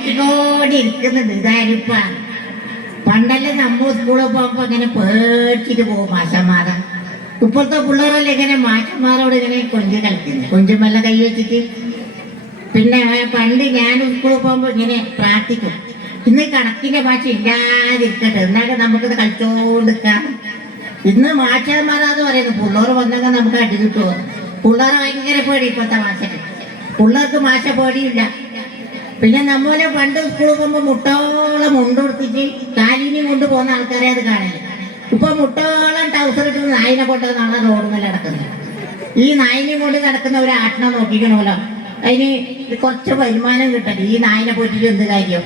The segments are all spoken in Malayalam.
നോക്കിക്കോടി ഇരിക്കുന്നുണ്ട് ഇതാരിപ്പ പണ്ടല്ലേ നമ്മ സ്കൂളിൽ പോകുമ്പോ ഇങ്ങനെ പേടിച്ചിട്ട് പോകും മാഷന്മാരെ. ഇപ്പോഴത്തെ പിള്ളേരല്ലേ ഇങ്ങനെ മാഷന്മാരോട് ഇങ്ങനെ കൊഞ്ച് കളിക്കുന്നു. കൊഞ്ചുമല്ല കൈ വെച്ചിട്ട്. പിന്നെ പണ്ട് ഞാൻ സ്കൂളിൽ പോകുമ്പോ ഇങ്ങനെ പ്രാർത്ഥിക്കും. ഇന്ന് കണക്കിന്റെ ഭാഷ ഇല്ലാതിരിക്കട്ടെ. എന്നാലും നമുക്കിത് കളിച്ചോണ്ടിരിക്കാം. ഇന്ന് മാഷന്മാരാന്ന് പറയുന്നത് പിള്ളേർ വന്നെങ്കിൽ നമുക്ക് അടി കിട്ടുമോ പിള്ളേർ ഭയങ്കര പേടി ഇപ്പോഴത്തെ മാഷക്ക് പിള്ളേർക്ക് മാഷ പേടിയില്ല. പിന്നെ നമ്മളെ പണ്ട് സ്കൂളിൽ പോകുമ്പോൾ മുട്ടോളം മുണ്ടുടുത്തിട്ട് കാലിനി കൊണ്ട് പോകുന്ന ആൾക്കാരെ അത് കാണില്ല. ഇപ്പൊ മുട്ടോളം ടൗസർ ഇട്ട് നായിനെ കൊണ്ട് നാളെ റോഡിൽ നടക്കുന്നത് ഈ നായിനെ കൊണ്ട് നടക്കുന്ന ഒരു ആട്ടിനെ നോക്കിക്കണമല്ലോ അതിന് കുറച്ച് വരുമാനം കിട്ടണം ഈ നായിനെ പോറ്റിട്ട് എന്ത് കാര്യം?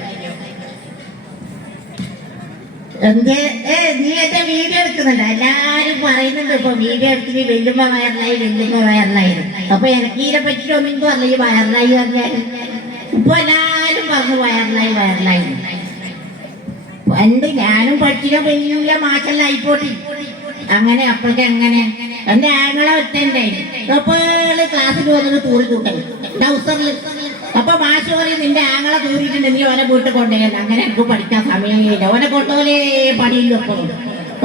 എന്തേ? ഏ നീ എന്റെ വീഡിയോ എടുക്കുന്നുണ്ട്. എല്ലാരും പറയുന്നുണ്ട് ഇപ്പൊ വീഡിയോ എടുത്തിട്ട് വെല്ലുമ്പ വയറിലായി വെല്ലുമ്പ വയറിലായിരുന്നു അപ്പൊ എനിക്ക് ഇതിനെ പറഞ്ഞു ഈ വയറിലായി പറഞ്ഞാൽ ഇപ്പൊ എല്ലാരും പറഞ്ഞു വയറിലായി വയറിലായി. പണ്ട് ഞാനും പഠിച്ചില്ല പെണ്ണില്ല മാറ്റല്ല ആയിപ്പോട്ടി അങ്ങനെ അപ്പോഴേക്ക് അങ്ങനെ. എന്റെ ആങ്ങളെ ഒറ്റണ്ടായി അപ്പോൾ ക്ലാസ്സിൽ വന്നത് തൂറി കൂട്ടൽ അപ്പൊ മാഷ് പറയും നിന്റെ ആങ്ങളെ തൂറിയിട്ടുണ്ട് നീ ഓനെ വീട്ടിൽ കൊണ്ടുപോയത് അങ്ങനെ എനിക്ക് പഠിക്കാൻ സമയമില്ല. ഓനെ കൊണ്ടുപോലെ പണിയില്ല അപ്പൊ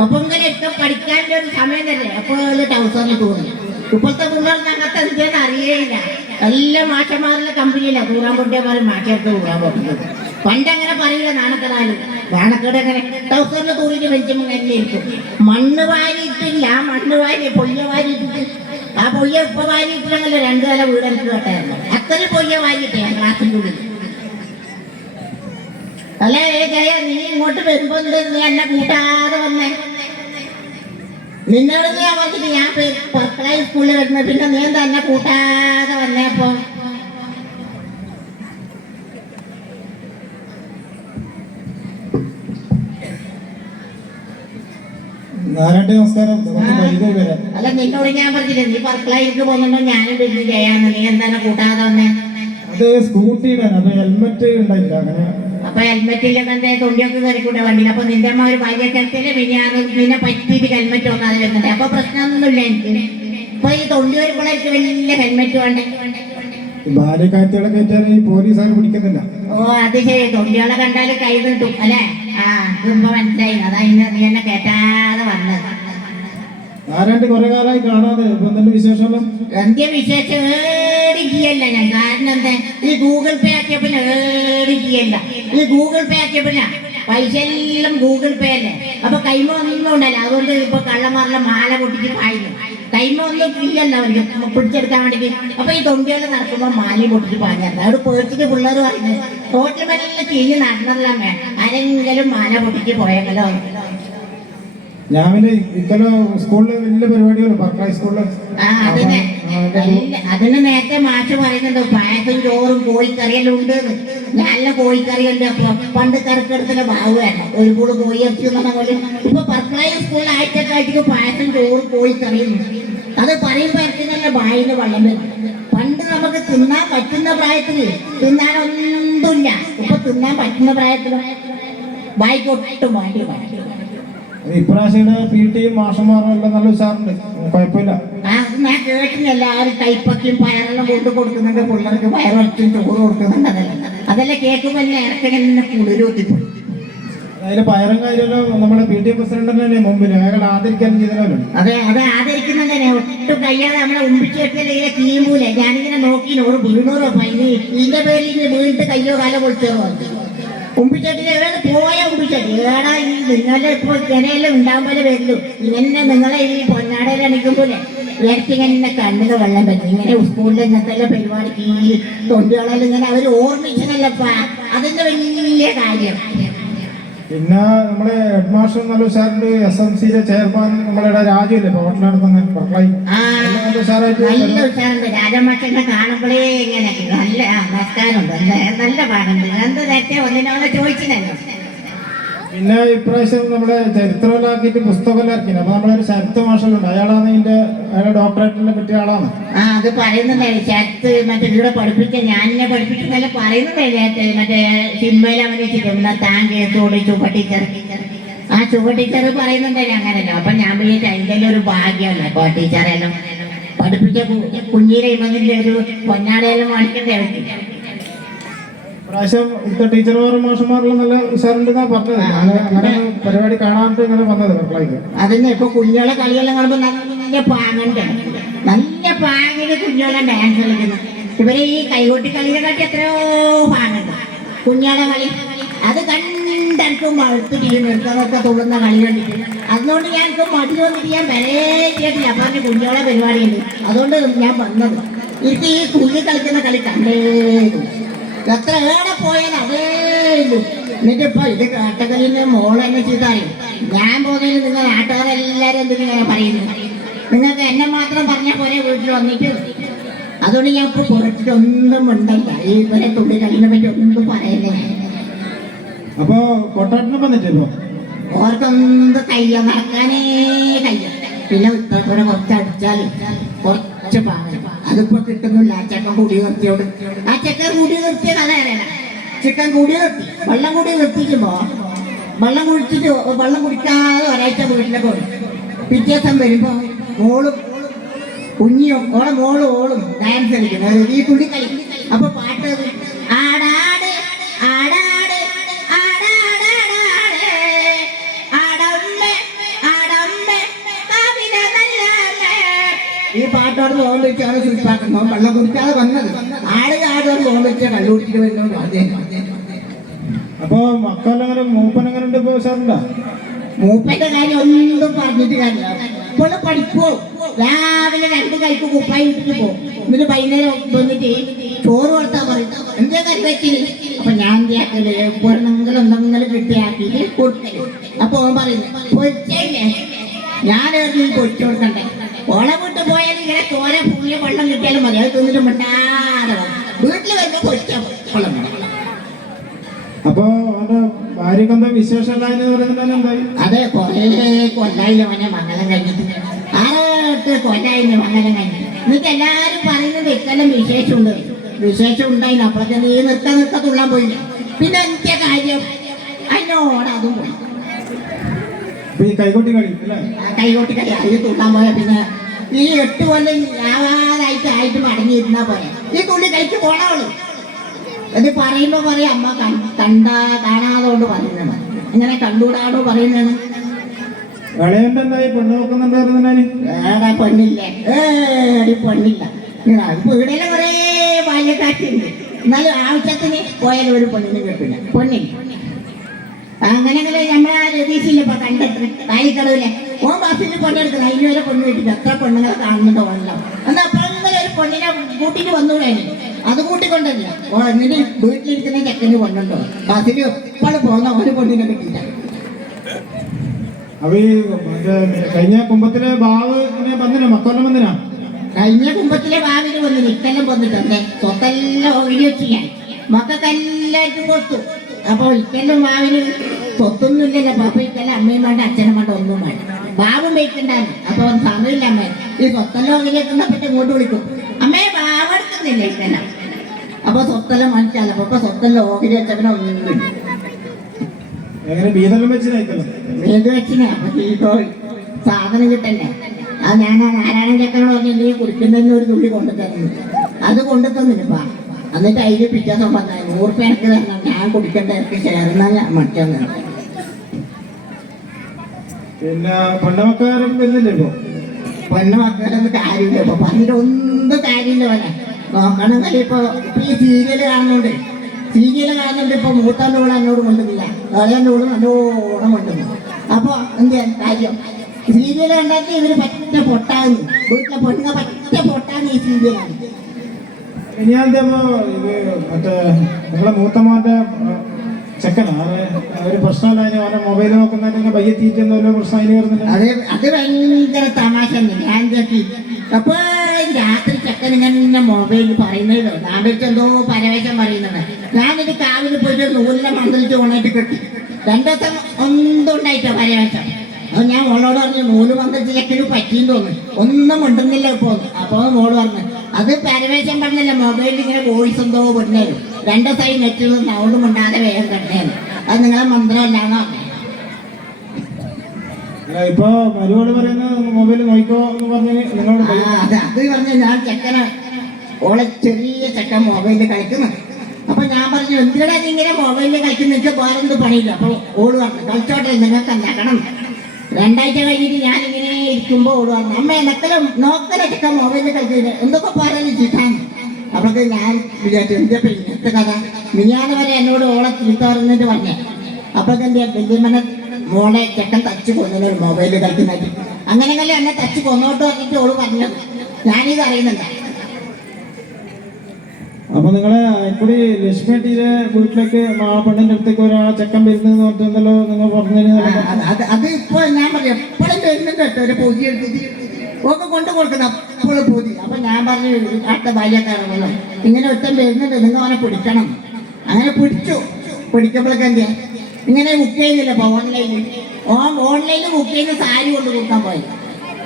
അപ്പൊ ഇങ്ങനെ ഇപ്പം പഠിക്കാന്റെ ഒരു സമയം തന്നെ അപ്പോൾ ടൗസറിൽ തൂറി ഇപ്പോഴത്തെ പിള്ളേർ അങ്ങനത്തെ എന്തെന്ന് അറിയേയില്ല. എല്ലാ മാഷന്മാരുടെ കമ്പനിയിലാണ് തൂറാൻ പൊട്ടിയമാരും മാഷർക്ക് കൂറാൻ പൊട്ടുന്നത് പണ്ട് അങ്ങനെ പറയില്ല നാണക്കടാൽ നാണക്കേട് അങ്ങനെ ടൗസറിന് തൂറിട്ട് വെച്ചും തന്നെ ഇരിക്കും. മണ്ണ് വാരിയിട്ടില്ല. ആ മണ്ണ് വാരി പൊയ്യ വാരിയിട്ടിട്ട്. ആ പൊയ്യ ഉപ്പ വാരിയിട്ടില്ലെന്നല്ലോ രണ്ടു തല വീട് എനിക്ക് കേട്ടായിരുന്നു. അത്ര പൊയ്യ വാരിയിട്ടേ ക്ലാസ്സിന്റെ ഉള്ളിൽ. അല്ലേ ഏ ജയ നീ ഇങ്ങോട്ട് വരുമ്പോ നീ എന്നെ കൂട്ടാതെ വന്നേ? നിന്നോട് ഞാൻ പറഞ്ഞിട്ട് ഞാൻ പക്കളായി സ്കൂളിൽ വരുന്നത്. പിന്നെ നീ എന്താ എന്നെ കൂട്ടാതെ വന്നേപ്പോ അപ്പോ അല്ല നിന്നോട് ഞാൻ പറഞ്ഞില്ലേ നീ പക്കളായിക്ക് പോകുന്നുണ്ടോ ഞാനും ബില്ല് ചെയ്യാന്ന് നീ എന്താണ് കൂട്ടാതെ വന്നേ? അത് സ്കൂട്ടിയുടെ അപ്പൊ ഹെൽമെറ്റ് ഉണ്ടായില്ല അങ്ങനെ. അപ്പൊ ഹെൽമെറ്റിലൊക്കെ എന്താ തൊണ്ടിയൊക്കെ കയറിക്കൂടെ വണ്ടിയിൽ. അപ്പൊ നിന്റെ അമ്മ ഒരു ഭാര്യക്കെടുത്തില്ലേ പിന്നെ നിന്നെ പറ്റിയിട്ട് ഹെൽമെറ്റ് ഒന്നാതെ വരുന്നുണ്ട് അപ്പൊ പ്രശ്നമൊന്നുമില്ല എനിക്ക്. ഇപ്പൊ ഈ തൊണ്ടി വരുമ്പോഴേക്ക് വലിയ ഹെൽമെറ്റ് വേണ്ടേ? ബാല്യക്കാറ്റുകളെ കയറ്റാൻ ഈ പോലീസുകാർ പിടിക്കുന്നില്ല. ഓ അത് ശരി. തൊണ്ടികളെ കണ്ടാൽ കൈ കിട്ടും അല്ലേ? ആ മനസ്സിലായി. അതാ ഇന്ന് നീ എന്നെ കേട്ടാതെ വന്നത്. നാരായണ കുറെ കാലമായി കാണാതെ എന്തെങ്കിലും വിശേഷം എന്ത്യ വിശേഷം? ഏടിക്കല്ല ഞാൻ. കാരണം എന്താ? ഈ ഗൂഗിൾ പേ ആക്കിയപ്പോ ഈ ഗൂഗിൾ പേ ആക്കിയപ്പോ പൈസ എല്ലാം ഗൂഗിൾ പേ അല്ലേ? അപ്പൊ കൈമ ഒന്നും ഉണ്ടല്ലോ അതുകൊണ്ട് ഇപ്പൊ കള്ളന്മാരുടെ മാല പൊട്ടിച്ച് പായുന്നു. കൈമ ഒന്നും ഇല്ലല്ലോ അവർക്ക് പിടിച്ചെടുക്കാൻ വേണ്ടി അപ്പൊ ഈ തൊണ്ടികൾ നടക്കുമ്പോ മാലി പൊട്ടിച്ച് പാഞ്ഞത് അവിടെ പേടിച്ചിട്ട് പിള്ളേർ പറയുന്നത് റോട്ടിൽ മെല്ലെ തിരിഞ്ഞ് നടന്നതല്ലേ ആരെങ്കിലും മാല പൊട്ടിച്ച് പോയേക്കല്ലോ ഞാൻ പിന്നെ ഇക്കൊല്ലം സ്കൂളിൽ വലിയ പരിപാടികൾ പറക്കായി സ്കൂളിൽ ആ അതിന് നേരത്തെ മാഷ് പറയുന്നുണ്ട് പായസം ചോറും കോഴിക്കറിയെല്ലാം ഉണ്ട് നല്ല കോഴിക്കറിയുണ്ട് അപ്പൊ പണ്ട് കറക്കെടുത്തിന്റെ ഭാഗമാണ് ഒരു കൂടെ കോഴി ഇറച്ചി എന്ന് പോലെ. ഇപ്പൊ പർക്കളായി സ്കൂളിൽ ആഴ്ചക്കാഴ്ചക്ക് പായസം ചോറും കോഴിക്കറിയും അത് പറയുമ്പോ ഇറക്കുന്നല്ല നല്ല വായിന്ന് വെള്ളം വരും. പണ്ട് നമുക്ക് തിന്നാൻ പറ്റുന്ന പ്രായത്തിൽ തിന്നാനൊന്നുമില്ല. ഇപ്പൊ തിന്നാൻ പറ്റുന്ന പ്രായത്തിൽ വായിക്കൊട്ടും വേണ്ടി വേണ്ടി ഇപ്രാവശ്യം പി ടിയും മാഷന്മാരും എല്ലാം നല്ല ഉഷാറുണ്ട്. കുഴപ്പമില്ല. ഞാൻ കേട്ടില്ല എല്ലാവരും കൈപ്പക്കും പയറെല്ലാം കൊണ്ട് കൊടുക്കുന്നുണ്ട്. പിള്ളേർക്ക് പയറച്ചും ചോറ് കൊടുക്കുന്നുണ്ട്. അതെല്ലാം അതെല്ലാം കേൾക്കുമ്പോൾ എല്ലാം ഇറക്കങ്ങനെ കുളിരൂത്തിപ്പോയി അതിന് പയറും കാര്യമല്ലോ നമ്മുടെ പി ടി പ്രസിഡന്റ് തന്നെ മുമ്പിൽ അയാൾ ആദരിക്കാൻ ചെയ്തല്ലോ അതെ അത് ആദരിക്കുന്നത് ഒട്ടും കഴിയാതെ നമ്മളെ ഉമ്പിച്ചെട്ടിലെ തീമ്പൂല ഞാനിങ്ങനെ നോക്കി ഒരു വീണൂറോ പൈന് ഇതിന്റെ പേരിൽ വീണിട്ട് കയ്യോ കാലോ പൊളിച്ചോ ഉമ്പിച്ചട്ടിന് ഏത് പോയ കുമ്പിച്ചട്ടി. ഏടാ ഈ നിങ്ങളുടെ ഇപ്പൊ ജനയെല്ലാം ഉണ്ടാകുമ്പോൾ വരുള്ളൂ ഇങ്ങനെ നിങ്ങളെ ഈ പൊന്നാടയിൽ അണിക്കുമ്പോലെ ഇങ്ങനെ കണ്ണിന് വെള്ളം പറ്റും ഇങ്ങനെ സ്കൂളിൽ ഇന്നത്തെ പരിപാടിക്ക് ഈ തൊണ്ടികളെല്ലാം ഇങ്ങനെ അവർ ഓർമ്മിച്ചതല്ലപ്പാ അതിന്റെ വലിയ കാര്യം? പിന്നെ നമ്മുടെ ഹെഡ് മാസ്റ്റർ നല്ല ഉഷാറുണ്ട് എസ് എം സിയിലെ ചെയർമാൻ നമ്മുടെ രാജുല്ലേ പറക്കളായി ആ നല്ല ഉഷാറുണ്ട് രാജമാഷന്റെ കാണുമ്പോഴേ ഇങ്ങനെ നല്ല നമസ്കാരമുണ്ട് നല്ല- നല്ല പാടുണ്ട്. എന്ത് നേരത്തെ ഒന്നിനോട് ചോദിച്ചില്ലല്ലോ. പിന്നെ ഇപ്രാവശ്യം നമ്മുടെ ചരിത്രമെല്ലാക്കിയിട്ട് പുസ്തകമെല്ലാം ഇറക്കി അപ്പൊ നമ്മളൊരു ശരത്ത് മാഷലുണ്ട് അയാളാണ് ഇതിന്റെ അയാളെ ഡോക്ടറേറ്റിനെ പറ്റിയ ആളാണ്. അത് പറയുന്നുണ്ടായി ശരത്ത് മറ്റേ ഇവിടെ പഠിപ്പിച്ച ഞാനിനെ പഠിപ്പിച്ചെന്നല്ല പറയുന്നുണ്ടായി നേരത്തെ മറ്റേ സിനിമയിൽ അഭിനയിച്ചിട്ടുണ്ട് താൻ കേസോട് ചുവ ടീച്ചർ. ആ ചുവ ടീച്ചർ പറയുന്നുണ്ടായി അങ്ങനെയല്ലോ. അപ്പൊ ഞാൻ വിചാരിച്ചു അതിന്റെ ഒരു ഭാഗ്യമല്ല അപ്പൊ ടീച്ചറെല്ലാം പഠിപ്പിച്ച കുഞ്ഞിലെ ഇമതിന്റെ ഒരു കാണിക്കണ്ടേ? അവർക്ക് പ്രാവശ്യം ഇവിടുത്തെ ടീച്ചർമാരും മാഷന്മാരെല്ലാം നല്ല ഉഷാറുണ്ടെന്നാ പറഞ്ഞത്. അങ്ങനെ പരിപാടി കാണാണ്ട് ഇങ്ങനെ വന്നത് മക്കളേക്ക് അതന്നെ ഇപ്പൊ കുഞ്ഞുങ്ങളെ കളിയെല്ലാം കാണുമ്പോ നല്ല പാങ്ങണ്ട്. നല്ല പാങ്ങിന് കുഞ്ഞുങ്ങളെ ഡാൻസ് കളിക്കുന്നത് ഇവരെ ഈ കൈകൊട്ടി കളിയെ കാട്ടി എത്രയോ പാങ്ങുണ്ട്. കുഞ്ഞുങ്ങളെ കളി. അത് കണ്ടെനിക്കും വളർത്തു ചെയ്യും തുള്ളുന്ന കളി കണ്ടിട്ട് അതുകൊണ്ട് ഞാൻ ഇപ്പൊ മടി വന്നിട്ട് വരേറ്റിയായിട്ട് ഞാൻ പറഞ്ഞ കുഞ്ഞുങ്ങളെ പരിപാടിയുണ്ട്. അതുകൊണ്ട് ഞാൻ വന്നത്. എനിക്ക് ഈ കുഞ്ഞു കളിക്കുന്ന കളി കണ്ടേ എത്ര ഏടെ പോയാൽ അതേ. എന്നിട്ട് ഇപ്പൊ ഇത് കാട്ടക്കലിന്റെ മോളെന്നെ ചെയ്താൽ ഞാൻ പോകുന്നതിന് നിങ്ങൾ നാട്ടുകാരെല്ലാരും എന്തിനാ പറയുന്നു നിങ്ങൾക്ക് എന്നെ മാത്രം പറഞ്ഞ പോലെ വീട്ടിൽ വന്നിട്ട്? അതുകൊണ്ട് ഞാൻ ഇപ്പൊ പുറത്തിട്ടൊന്നും ഉണ്ടല്ല ഈ ഇവരെ തുള്ളി കളിനെ പറ്റി ഒന്നും പറയുന്നേ അപ്പൊ കൊട്ടാട്ടിനെ വന്നിട്ടോ ഓർക്കൊന്നും കയ്യ നടക്കാനേ കയ്യ. പിന്നെ ഇത്ര കുറച്ച് അടിച്ചാൽ കുറച്ച് പാകം അതിപ്പോ കിട്ടുന്നില്ല ആ ചെക്കൻ കൂടി നിർത്തിയോട് ആ ചെക്കൻ കൂടി നിർത്തിയത് അറിയണ ചിക്കൻ കൂടി നിർത്തി വെള്ളം കൂടി നിർത്തിക്കുമ്പോ വെള്ളം കുടിച്ചിട്ട് വെള്ളം കുടിക്കാതെ ഒരാഴ്ച വീട്ടിലെ പോയി. പിറ്റേ ദിവസം വരുമ്പോ മോളും കുഞ്ഞിയും ഓളെ മോളും ഓളും ഡാൻസ് കളിക്കുന്നത് ഈ തുള്ളി കളി. അപ്പൊ പാട്ട് ഈ പോകുമ്പോഴേക്കാണ് സുൽപ്പാക്കുന്നത് വെള്ളം കുടിക്കാതെ വന്നത്. ആളെ ആടോട് പോകാൻ വെച്ചാൽ കള്ളു കുടിച്ചിട്ട് വരുന്നത് അപ്പൊ മക്കളങ്ങനെ മൂപ്പനങ്ങനെ ഉണ്ട് ഇപ്പൊ ഉഷാറുണ്ടോ മൂപ്പന്റെ കാര്യം ഒന്നും പറഞ്ഞിട്ട് കാര്യമില്ല. ഇപ്പോൾ പഠിപ്പോ രാവിലെ രണ്ട് കൈക്ക് കുപ്പായി ഇട്ടിട്ട് പോകും എന്നിട്ട് വൈകുന്നേരം വന്നിട്ട് ചോറ് കൊടുത്താൽ പറയും എന്തേ കറി വെച്ചില്ല അപ്പൊ ഞാൻ എന്താക്കൽ എപ്പോഴെങ്കിലും എന്തെങ്കിലും കിട്ടിയാക്കിയിട്ട് കൊടുക്കൽ. അപ്പൊ ഓൻ പറയുന്നു പൊരിച്ചല്ലേ ഞാൻ എറിഞ്ഞ് പൊരിച്ചു കൊടുക്കണ്ടേ? ഓളെ വീട്ടിൽ പോയാൽ ഇങ്ങനെ തോര പുള്ളി വെള്ളം കിട്ടിയാലും മതി. അത് തിന്നിട്ട് മിണ്ടാതെ. വീട്ടിൽ വരുമ്പോ പൊരിച്ചാൽ വെള്ളം അപ്പൊ ഭാര്യക്ക് എന്താ വിശേഷം അതെ കൊറേ കൊല്ലായില്ല മോനെ മംഗലം കഴിഞ്ഞിട്ട്. ആറെട്ട് കൊല്ലായില്ല മംഗലം കഴിഞ്ഞിട്ട്. എന്നിട്ട് എല്ലാരും പറയുന്നത് ഇക്കെല്ലാം വിശേഷമുണ്ട്. വിശേഷം ഉണ്ടായില്ല അപ്പോഴത്തെ നീ നിർത്ത നിർത്ത തുള്ളാൻ പോയില്ല. പിന്നെ എനിക്ക് കാര്യം? അതിനോട് അതും പോയി. അപ്പൊ ഈ കൈകൊട്ടി കളി അല്ലേ? കൈകൊട്ടി കളി. അയ്യ തൂട്ടാൻ പോയ പിന്നെ ഈ എട്ട് കൊല്ലം ആവാതായിട്ട് ആയിട്ട് മടങ്ങിയിരുന്നാ പോരെ. ഈ തുള്ളി കഴിച്ച് പോണവൾ എന്ന് പറയുമ്പോ പറയാം അമ്മ കണ്ട കാണാതോണ്ട് പറയുന്നത് ഇങ്ങനെ കണ്ടുകൂടാണോ പറയുന്നതാണ്? വേറെ പെണ്ണില്ല? ഏടി പെണ്ണില്ല. വീടിലെ കുറേ ബാല്യക്കാറ്റുണ്ട് എന്നാലും ആവശ്യത്തിന് പോയാലും ഒരു പെണ്ണിനും കിട്ടില്ല. പെണ്ണില്ല. അങ്ങനെ അങ്ങനെ നമ്മളെ രതീശില്ല ഇപ്പൊ കണ്ടെത്ര താലിക്കടവിലെ ഓ ബസ്സിന് പെണ്ണെടുക്കുന്നത് അതിന് വരെ പെണ്ണ് കിട്ടില്ല എത്ര പെണ്ണുങ്ങളെ കാണുന്നുണ്ടോ വല്ലോ എന്നാ അപ്പോഴെങ്കിലും ഒരു പെണ്ണിനെ കൂട്ടിട്ട് വന്നൂടെ അത് കൂട്ടിക്കൊണ്ടല്ല. ഓ എന്നിട്ട് വീട്ടിലിരിക്കുന്ന ചെക്കന് പൊണ്ണുണ്ടോ ബസ്സിന് ഇപ്പോൾ പോകുന്ന ഒരു പെണ്ണിനെ മറ്റേ കഴിഞ്ഞ കുമ്പത്തിലെ ബാവ് ഇങ്ങനെ വന്നിനാ? വന്നിനാ? കഴിഞ്ഞ കുമ്പത്തിലെ ബാവിന് വന്നിന്. ഇക്കെല്ലാം വന്നിട്ടുണ്ട്. സ്വത്തെല്ലാം ഒഴിഞ്ഞു വെച്ചില്ല മക്കൾക്ക് എല്ലാവർക്കും കൊടുത്തു. അപ്പൊ ഇക്കെല്ലാം മാവിന് സ്വത്തൊന്നുമില്ലല്ലോ പാപ്പ. ഇപ്പല്ല അമ്മയും വേണ്ട അച്ഛനും വേണ്ട ഒന്നും വേണ്ട. ബാബും വെയിക്കുണ്ടായിരുന്നു അപ്പൊ സമയമില്ല അമ്മ ഈ സ്വത്തെല്ലാം ഒഴിഞ്ഞെത്തുന്നപ്പറ്റ ഇങ്ങോട്ട് വിളിക്കും. അമ്മയെ ബാബ് എടുക്കുന്നില്ല അപ്പൊ സ്വത്തെല്ലാം മനസ്സിലാലോ അപ്പൊ സ്വത്തെല്ലാം ഓഹരി വെച്ചവനെ ഒന്നും തീറ്റോ സാധനം കിട്ടണ്ടേ? അത് ഞാൻ ആരാണെങ്കിൽ നീ കുടിക്കുന്നതിന് ഒരു തുള്ളി കൊണ്ടു തരുന്നു അത് കൊണ്ടു തന്നില്ലപ്പാ എന്നിട്ട് അതിന് പിറ്റേ ദിവസം പറഞ്ഞാൽ നൂറുപ്യ എനിക്ക് തരണം ഞാൻ കുടിക്കേണ്ട എനിക്ക് ചേർന്ന മറ്റൊന്ന്. പിന്നെ പൊണ്ണമക്കാരും വരുന്നില്ലേ ഇപ്പൊ? പെണ്ണ് മക്കളൊന്നും കാര്യമില്ല ഇപ്പൊ. പറഞ്ഞിട്ട് ഒന്നും കാര്യമില്ല പോലെ നോക്കണമെങ്കിൽ ഇപ്പൊ ഇപ്പൊ ഈ സീരിയൽ കാണുന്നുണ്ട്. സീരിയൽ കാണുന്നുണ്ട് ഇപ്പൊ മൂത്താന്റെ കൂടെ എന്നോട് കൊണ്ടുന്നില്ല ഇളയന്റെ കൂടെ നല്ലോണം കൊണ്ടുന്നു അപ്പൊ എന്ത് കാര്യം? സീരിയൽ കണ്ടാക്കി ഇവർ പറ്റ പൊട്ടാന്ന്. വീട്ടിലെ പെണ്ണുങ്ങ പറ്റ പൊട്ടാന്ന് ഈ സീരിയലാണ് ഇത് മറ്റേ നിങ്ങളെ മൂത്തമാന്റെ ചെക്കനാ. ഒരു പ്രശ്നമില്ല അവനെ മൊബൈൽ നോക്കുന്നതിന് പയ്യെ തീറ്റ ഓരോ പ്രശ്നം അതിന് വരുന്നില്ല അത് അത് ഭയങ്കര തമാശ ഞാൻ അപ്പൊ രാത്രി ചെക്കൻ ഇങ്ങനെ മൊബൈൽ പറയുന്നതോ ഞാൻ എന്തോ പരവേശം പറയുന്നത് ഞാനിത് കാവിൽ പോയിട്ട് നൂലിനെ മന്ത്രിച്ച് ഓണായിട്ട് കെട്ടി. രണ്ടു ഒന്നുണ്ടായിട്ടോ പരവേശം? അപ്പൊ ഞാൻ മോളോട് പറഞ്ഞു നൂൽ മന്ത്രിച്ച് ചെക്കന് പറ്റിയെന്ന് തോന്നുന്നു. ഒന്നും ഉണ്ടെന്നില്ല ഇപ്പൊ. അപ്പൊ മോൾ പറഞ്ഞു അത് പരവേശം പറഞ്ഞല്ല മൊബൈലിൽ ഇങ്ങനെ വോയിസ് എന്തോ വിടുന്നേരും രണ്ടോ സൈഡ് നെറ്റിൽ സൗണ്ട് ഉണ്ടാകെ വേഗം കെട്ടേന് അത് നിങ്ങളെ മന്ത്രം എന്താണോ ഇപ്പൊ മരുവോട് പറയുന്നത് മൊബൈൽ എന്ന് പറഞ്ഞ് നിങ്ങളോട് അത് ഞാൻ ചെക്കനെ. ഓളെ ചെറിയ ചെക്കൻ മൊബൈലിൽ കളിക്കുന്നു. അപ്പൊ ഞാൻ പറഞ്ഞു എന്തിനാ ഇങ്ങനെ മൊബൈലിൽ കളിക്കുന്ന? വേറെ പണിയില്ല. അപ്പൊ ഓൾ പറഞ്ഞു കളിച്ചോട്ടെ നിങ്ങൾക്ക് എന്താക്കണം രണ്ടാഴ്ച കഴിഞ്ഞിട്ട് ഞാൻ ഇങ്ങനെ ഇരിക്കുമ്പോ ഓട് പറഞ്ഞു അമ്മ എനക്കലും നോക്കലൊക്കെ മൊബൈലിൽ കളിക്കുന്നത് എന്തൊക്കെ പറഞ്ഞു ചീട്ടാണ് അപ്പോഴൊക്കെ ഞാൻ വിചാരിച്ചു എന്റെ ഇങ്ങനത്തെ കഥ? മിനിയാന്ന് വരെ എന്നോട് ഓളെ ചീത്ത പറഞ്ഞിട്ട് പറഞ്ഞേ അപ്പോഴൊക്കെ എന്റെ വല്യമ്മനെ മോളെ ചെക്കൻ തച്ച് കൊന്നൊരു മൊബൈലിൽ കളിക്കുന്നത് അങ്ങനെ എന്നെ തച്ച് കൊന്നോട്ട് പറഞ്ഞിട്ട് ഓൾ പറഞ്ഞത് ഞാനിത് അറിയുന്നുണ്ട് അപ്പൊ നിങ്ങളെ ഇപ്പൊടി ലക്ഷ്മി ടീരെ വീട്ടിലേക്ക് ആ പെണ്ണിന്റെ അടുത്തേക്ക് ഒരാ ചെക്കൻ വരുന്നത് പറഞ്ഞല്ലോ നിങ്ങൾ പറഞ്ഞു അത് ഇപ്പൊ ഞാൻ പറയാം എപ്പോഴും വരുന്നുണ്ട് കേട്ടോ ഒരു എടുത്തിട്ട് ഒക്കെ കൊണ്ടു കൊടുക്കണം അപ്പോഴും പൊതി. അപ്പൊ ഞാൻ പറഞ്ഞു അടുത്ത ബാല്യക്കാരണല്ലോ ഇങ്ങനെ ഒറ്റം വരുന്നുണ്ട്. നിങ്ങൾ അവനെ പിടിക്കണം. അങ്ങനെ പിടിച്ചു. പിടിക്കുമ്പോഴൊക്കെ എന്ത് ഇങ്ങനെ ബുക്ക് ചെയ്യുന്നില്ല? ഓൺലൈനിൽ ഓൺലൈനിൽ ബുക്ക് ചെയ്ത് സാരി കൊണ്ട് കൊടുക്കാൻ പോയി.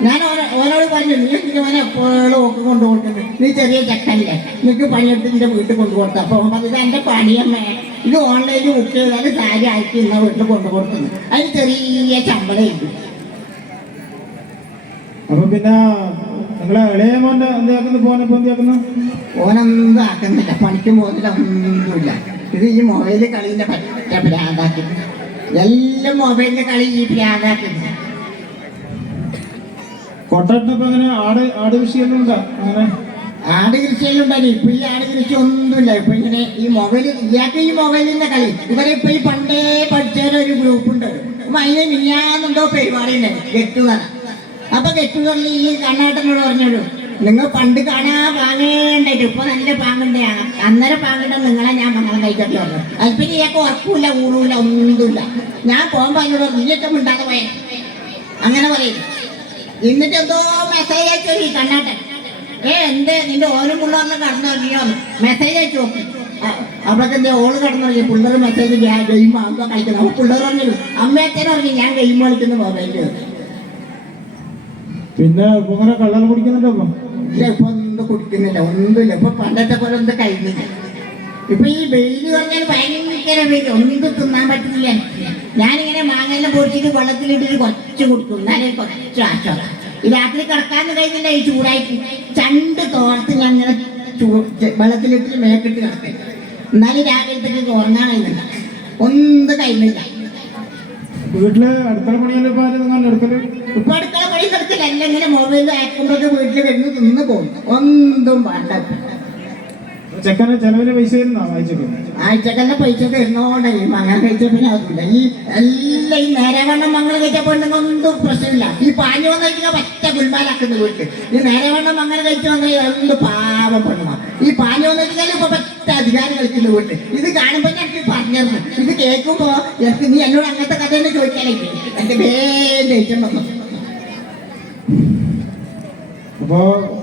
ഞാൻ ഓരോട് പറഞ്ഞു നീ എനിക്ക് അവനെ എപ്പോഴും ഒക്കെ കൊണ്ടു കൊടുക്കുന്നത് നീ ചെറിയ ചെക്കല്ലേ നിനക്ക് പണിയെടുത്ത് നിന്റെ വീട്ടിൽ കൊണ്ടു കൊടുത്തു അപ്പൊ പറഞ്ഞത് പറഞ്ഞു ഇത് എന്റെ പണിയമ്മേ ഇത് ഓൺലൈനിൽ ബുക്ക് ചെയ്താൽ സാരി അയക്കി ഇന്ന വീട്ടിൽ കൊണ്ടു കൊടുക്കുന്നു അതിന് ചെറിയ ശമ്പളം ഉണ്ട് അപ്പൊ പിന്നെ നിങ്ങളെ ഇളയ മോന്റെ എന്താക്കുന്നു പോനെ എന്താക്കുന്നു ഓനൊന്നും ആക്കുന്നില്ല. പണിക്കും പോകുന്നില്ല ഒന്നുമില്ല. ഇത് ഈ മൊബൈലിൽ കളിന്റെ പറ്റ എല്ലാം മൊബൈലിന്റെ കളി ഈ ഭ്രാന്താക്കുന്നു കൊട്ടട്ടപ്പോ അങ്ങനെ ആട് ആട് ഉണ്ടോ? അങ്ങനെ? ആട് കൃഷിയിലുണ്ടായി ഇപ്പൊ ഈ ആട് കൃഷി ഒന്നുമില്ല. ഇപ്പൊ ഇങ്ങനെ ഈ മൊബൈൽ ഇയാൾക്ക് ഈ മൊബൈലിന്റെ കളി. ഇവരെ ഇപ്പൊ ഈ പണ്ടേ പഠിച്ചവരെ ഒരു ഗ്രൂപ്പ് ഉണ്ട്. അതിനെ അതിന് മിനിയാന്നെന്തോ പരിപാടി ഉണ്ട് ഗെറ്റുതറ അപ്പൊ ഗെറ്റുതറിൽ ഈ കണ്ണാട്ടനോട് പറഞ്ഞോളൂ. നിങ്ങൾ പണ്ട് കാണാ പാങ്ങേണ്ടായിട്ട് ഇപ്പൊ നല്ല പാങ്ങണ്ടാണ് അന്നേരം പാങ്ങണ്ട നിങ്ങളെ ഞാൻ മംഗളം കഴിക്കട്ടെ പറഞ്ഞു. അത് പിന്നെ ഇയാൾക്ക് ഉറപ്പില്ല ഊണൂല ഒന്നുമില്ല. ഞാൻ പോകുമ്പോ അതിനോട് നീയൊക്കെ മിണ്ടാതെ പോയേ. അങ്ങനെ പറയും. എന്നിട്ട് എന്തോ മെസ്സേജ് അയച്ചു നീ കണ്ണാട്ടൻ ഏ എന്തേ നിന്റെ ഓനും പിള്ളേറിനെ കടന്നുറങ്ങിയോ മെസ്സേജ് അയച്ചു നോക്കി. അപ്പോഴൊക്കെ എന്റെ ഓൾ കടന്നുറങ്ങി പിള്ളേർ മെസ്സേജ് ഞാൻ ഗെയിം ആകുമ്പോ കളിക്കുന്നത് അപ്പൊ പിള്ളേർ പറഞ്ഞു അമ്മയച്ചനെ പറഞ്ഞു ഞാൻ ഗെയിം കളിക്കുന്നു മൊബൈലിൽ പിന്നെ ഇപ്പൊ ഇങ്ങനെ കള്ളർ കുടിക്കുന്നുണ്ടോ ഇല്ല ഇപ്പൊ ഒന്നും കുടിക്കുന്നില്ല ഒന്നുമില്ല. ഇപ്പൊ പണ്ടത്തെ പോലെ ഒന്നും കഴിയുന്നില്ല ഇപ്പൊ ഈ വെയിൽ പറഞ്ഞാൽ ഭയങ്കര വെയിൽ ഒന്നും തിന്നാൻ പറ്റുന്നില്ല ഞാനിങ്ങനെ മാങ്ങയെല്ലാം പൊടിച്ചിട്ട് വെള്ളത്തിലിട്ടിട്ട് കുറച്ച് കുടിക്കും. എന്നാലേ കുറച്ച് ആശ്വാസം ഈ രാത്രി കിടക്കാൻ കഴിഞ്ഞില്ല ഈ ചൂടായിട്ട് ചണ്ട് തോർത്ത് ഞാൻ ഇങ്ങനെ വെള്ളത്തിലിട്ടിട്ട് മേക്കിട്ട് കിടക്കും. എന്നാലും രാവിലത്തേക്ക് ഉറങ്ങാൻ കഴിയുന്നില്ല. ഒന്നും കഴിയുന്നില്ല. വീട്ടിൽ അടുക്കള പണി ഇപ്പൊ അടുക്കള പണി നിർത്തില്ല എല്ലാം ഇങ്ങനെ മൊബൈലിൽ അയക്കുമ്പോഴൊക്കെ വീട്ടിൽ വരുന്നു തിന്ന് പോകും. ഒന്നും വേണ്ട ചെക്കന് ചെലവിന് പൈസ തരുന്നോ വായിച്ചൊക്കെ? ആഴ്ചക്കല്ല പൈസ തരുന്നോണ്ട് ഈ മംഗളം കഴിച്ച പിന്നെ അതില്ല ഈ എല്ലാം ഈ നേരവണ്ണം മംഗളം കഴിച്ച പെണ്ണുങ്ങൊന്നും പ്രശ്നമില്ല. ഈ പാഞ്ഞു വന്നു കഴിഞ്ഞാൽ പറ്റ ഗുൽമാലാക്കുന്നത് വീട്ടിൽ ഈ നേരവണ്ണം മംഗളം കഴിച്ചു വന്ന എന്ത് പാവം പെണ്ണുമാ. ഈ പാഞ്ഞു വന്നു കഴിഞ്ഞാൽ ഇപ്പൊ പറ്റ അധികാരം കളിക്കുന്ന വീട്ടിൽ ഇത് കാണുമ്പോ ഞാൻ എനിക്ക് പറഞ്ഞിരുന്നു. ഇത് കേൾക്കുമ്പോ എനിക്ക് നീ എന്നോട് അങ്ങനത്തെ കഥ തന്നെ ചോദിക്കാനായിട്ട് എന്റെ പേര് വന്നു. അപ്പൊ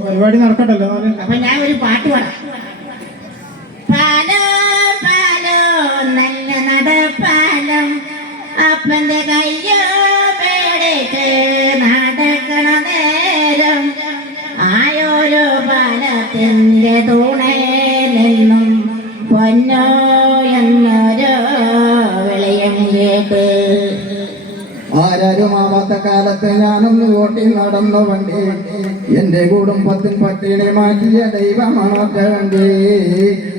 പരിപാടി നടക്കട്ടല്ലോ അപ്പൊ ഞാൻ ഒരു പാട്ട് പാടാം. അപ്പന്റെ കയ്യോ പേടിച്ച് നടക്കണ നേരം ആയോരോ പാലത്തിന്റെ തൂണേ നിന്നും പൊന്നോ എന്നൊരു വിളയം കേട്ട്. ആരാരുമാവാത്ത കാലത്ത് ഞാനൊന്ന് ഓട്ടി നടന്നു വണ്ടി. എന്റെ കുടുംബത്തിൻ പട്ടിണി മാറ്റിയ ദൈവമാണൊറ്റ വണ്ടി.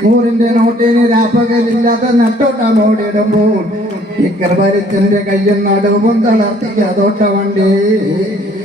നൂറിന്റെ നോട്ടിന് രാപ്പകലില്ലാത്ത നട്ടോട്ടം ഓടിടുമ്പോൾ ഇക്കർ ഭരിച്ചെന്റെ കയ്യും നടുവും തളർത്തിയ തോട്ട വണ്ടി.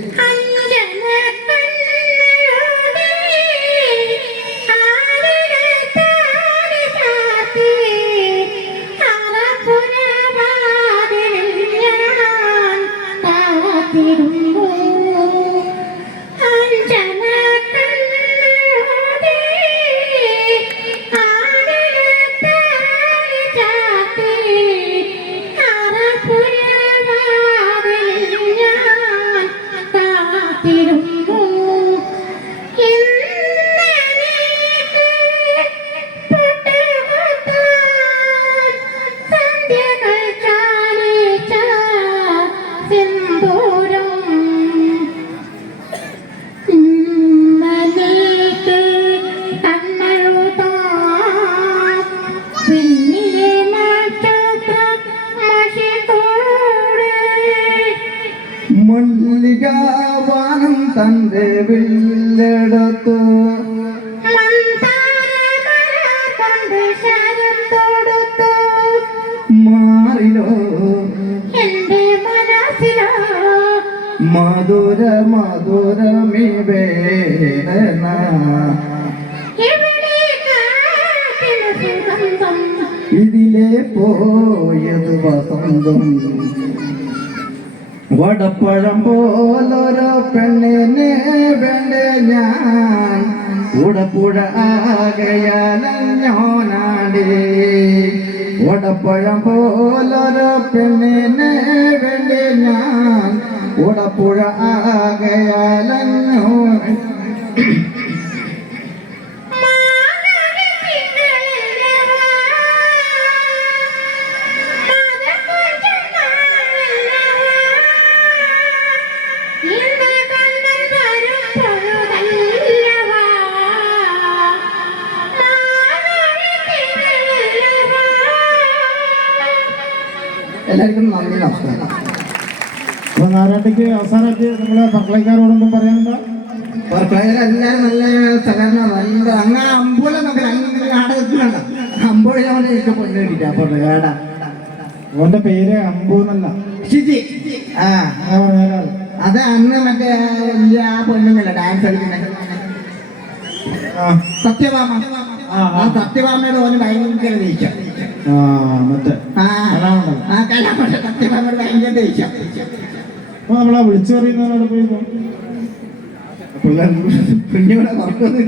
തന്റെ വില്ലെടുത്തു മാറിലോ? എന്റെ മനസ്സിലോ? മധുര മധുരമി വേദന ഇതിലെ പോയത് വസന്തം. വടപ്പഴം പോലൊരു പെണ്ണിനെ വേണ്ടേ ഞാൻ? ഉടപ്പുഴ ആകയാലഞ്ഞോനാടി വടപ്പഴം പോലൊരു പെണ്ണിനെ വേണ്ടേ ഞാൻ? ഉടപ്പുഴ ആകയാലഞ്ഞോ എല്ലാവർക്കും നന്ദി നമസ്കാരം. അപ്പൊ നാരാട്ടിക്ക് അവസാനമായിട്ട് നിങ്ങളെ പക്കളക്കാരോടൊന്നും പറയാനുണ്ടോ? എല്ലാരും നല്ല സഹകരണം നല്ല അങ്ങ് അമ്പുള്ള നമുക്ക് അങ്ങനെ നാടകത്തിലുണ്ട് അമ്പുഴ എനിക്ക് പൊന്നു കിട്ടിയ പൊണ്ണു കേടാ ഓന്റെ പേര് അമ്പു എന്നല്ല. ശിജി. ആ. അത് അന്ന് മറ്റേ വലിയ ആ പെണ്ണുങ്ങള ഡാൻസ് കളിക്കുന്നത് സത്യവാമ സത്യഭാമ. ആ, സത്യഭാമയുടെ ഓന് ഭയങ്കര ആ മറ്റേ. അപ്പൊ നമ്മളെ വിളിച്ചു പറയുന്നവരോട് പോയി. പിള്ളേർ കുഞ്ഞുങ്ങളെ വർക്കൊന്നും